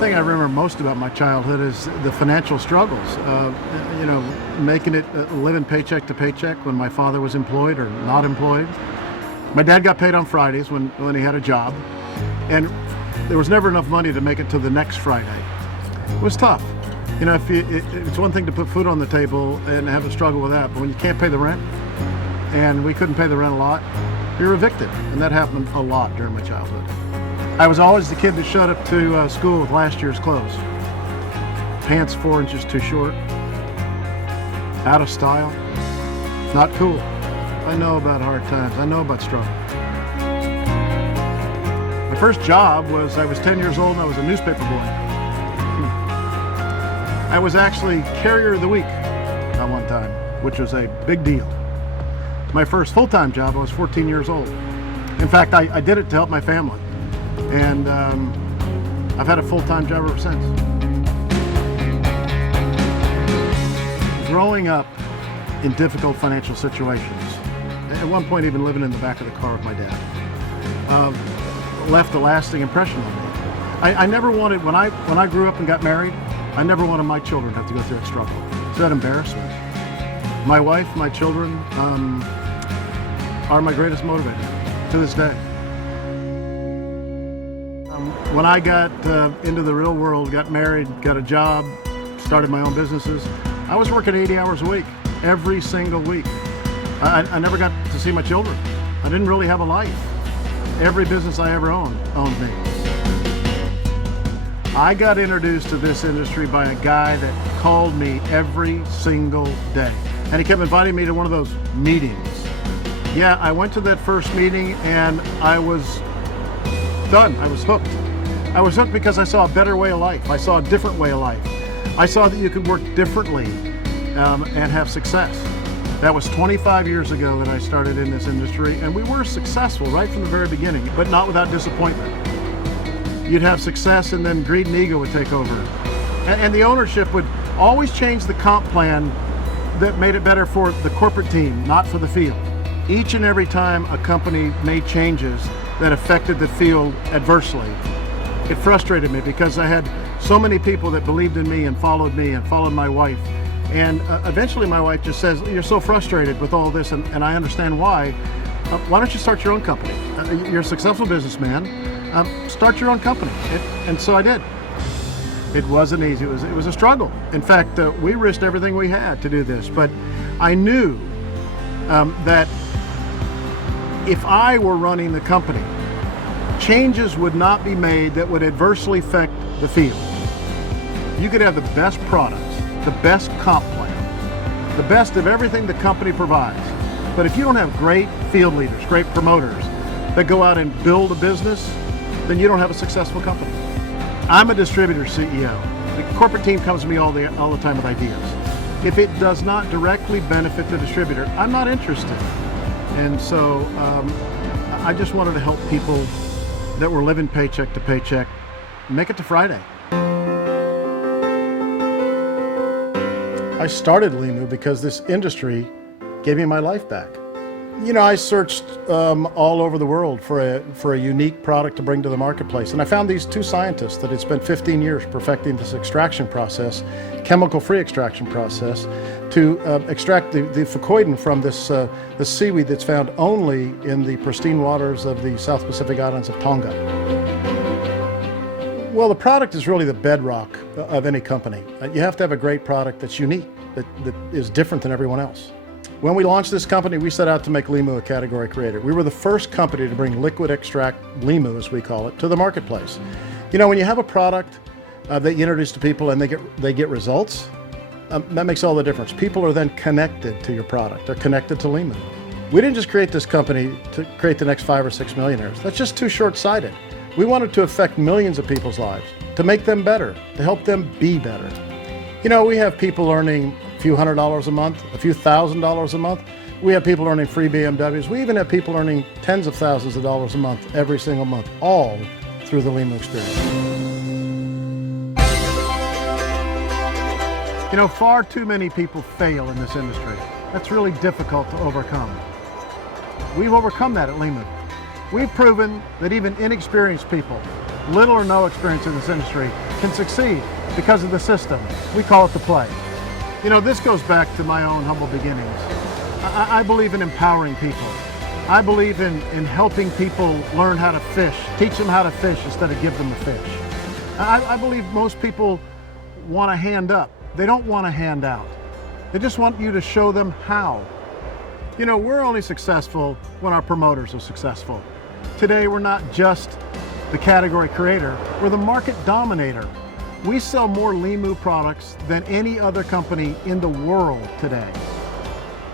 thing I remember most about my childhood is the financial struggles. Making it, living paycheck to paycheck when my father was employed or not employed. My dad got paid on Fridays when he had a job, and there was never enough money to make it to the next Friday. It was tough. It's one thing to put food on the table and have a struggle with that, but when you can't pay the rent, and we couldn't pay the rent a lot, you're evicted, and that happened a lot during my childhood. I was always the kid that showed up to school with last year's clothes. Pants 4 inches too short, out of style, not cool. I know about hard times, I know about struggle. My first job was, I was 10 years old and I was a newspaper boy. I was actually Carrier of the Week at one time, which was a big deal. My first full-time job, I was 14 years old. In fact, I did it to help my family. And I've had a full-time job ever since. Growing up in difficult financial situations, at one point even living in the back of the car with my dad, left a lasting impression on me. I never wanted, when I grew up and got married, I never wanted my children to have to go through that struggle. It's that embarrassment. My wife, my children are my greatest motivator to this day. When I got into the real world, got married, got a job, started my own businesses, I was working 80 hours a week, every single week. I never got to see my children. I didn't really have a life. Every business I ever owned me. I got introduced to this industry by a guy that called me every single day. And he kept inviting me to one of those meetings. Yeah, I went to that first meeting and I was done. I was hooked. I was hooked because I saw a better way of life. I saw a different way of life. I saw that you could work differently and have success. That was 25 years ago that I started in this industry, and we were successful right from the very beginning, but not without disappointment. You'd have success and then greed and ego would take over. And the ownership would always change the comp plan that made it better for the corporate team, not for the field. Each and every time a company made changes that affected the field adversely, it frustrated me because I had so many people that believed in me and followed my wife. And eventually my wife just says, "You're so frustrated with all this, and I understand why. Why don't you start your own company? You're a successful businessman. Start your own company." And so I did. It wasn't easy. It was a struggle. In fact, we risked everything we had to do this. But I knew that if I were running the company, changes would not be made that would adversely affect the field. You could have the best products, the best comp plan, the best of everything the company provides. But if you don't have great field leaders, great promoters that go out and build a business, then you don't have a successful company. I'm a distributor CEO. The corporate team comes to me all the time with ideas. If it does not directly benefit the distributor, I'm not interested. And so I just wanted to help people that were living paycheck to paycheck make it to Friday. I started Limu because this industry gave me my life back. I searched all over the world for a unique product to bring to the marketplace, and I found these two scientists that had spent 15 years perfecting this extraction process, chemical-free extraction process, to extract the fucoidin from this seaweed that's found only in the pristine waters of the South Pacific islands of Tonga. Well, the product is really the bedrock of any company. You have to have a great product that's unique, that is different than everyone else. When we launched this company, we set out to make Limu a category creator. We were the first company to bring liquid extract Limu, as we call it, to the marketplace. When you have a product that you introduce to people and they get results, that makes all the difference. People are then connected to your product. They're connected to Limu. We didn't just create this company to create the next 5 or 6 millionaires. That's just too short-sighted. We wanted to affect millions of people's lives, to make them better, to help them be better. We have people earning a few $100s a month, a few $1,000s a month. We have people earning free BMWs. We even have people earning tens of thousands of dollars a month, every single month, all through the Limu experience. Far too many people fail in this industry. That's really difficult to overcome. We've overcome that at Limu. We've proven that even inexperienced people, little or no experience in this industry, can succeed because of the system. We call it the play. You know, this goes back to my own humble beginnings. I believe in empowering people. I believe in helping people learn how to fish, teach them how to fish instead of give them a fish. I believe most people want a hand up. They don't want a hand out. They just want you to show them how. You know, we're only successful when our promoters are successful. Today, we're not just the category creator, we're the market dominator. We sell more Limu products than any other company in the world today.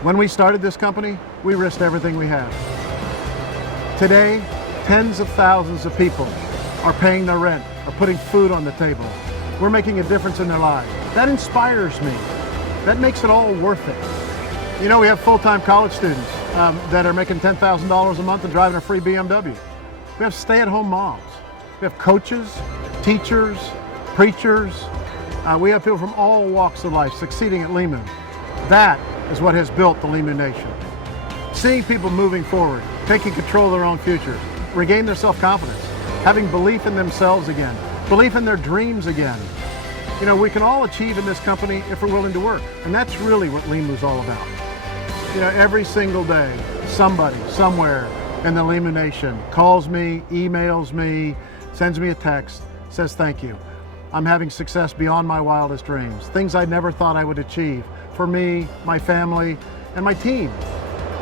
When we started this company, we risked everything we had. Today, tens of thousands of people are paying their rent, are putting food on the table. We're making a difference in their lives. That inspires me. That makes it all worth it. You know, we have full-time college students that are making $10,000 a month and driving a free BMW. We have stay-at-home moms. We have coaches, teachers, preachers. We have people from all walks of life succeeding at Limu. That is what has built the Limu Nation. Seeing people moving forward, taking control of their own futures, regain their self-confidence, having belief in themselves again, belief in their dreams again. You know, we can all achieve in this company if we're willing to work. And that's really what Limu's all about. You know, every single day, somebody, somewhere in the Limu Nation calls me, emails me, sends me a text, says thank you. I'm having success beyond my wildest dreams, things I never thought I would achieve for me, my family, and my team.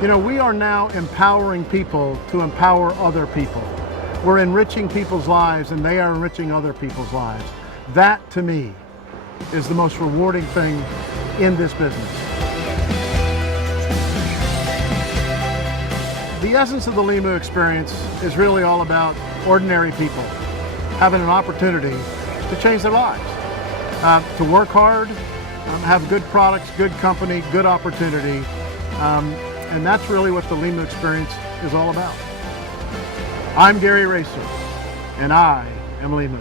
You know, we are now empowering people to empower other people. We're enriching people's lives and they are enriching other people's lives. That, to me, is the most rewarding thing in this business. The essence of the Limu experience is really all about ordinary people having an opportunity to change their lives, to work hard, have good products, good company, good opportunity, and that's really what the Limu experience is all about. I'm Gary Raser, and I am Limu.